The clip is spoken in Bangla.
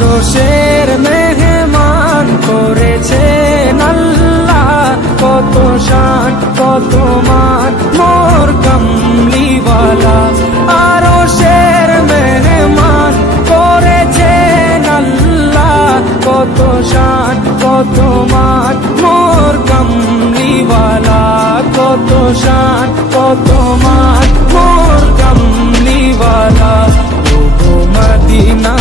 আরশের মেহমান করেছেন আল্লাহ, কত শান কত মান মোর কামলিওয়ালা। আরশের মেহমান করেছেন আল্লাহ, কত শান কত মান মোর কামলিওয়ালা, কত শান কত মান মোর কামলিওয়ালা। ও গো মদিনা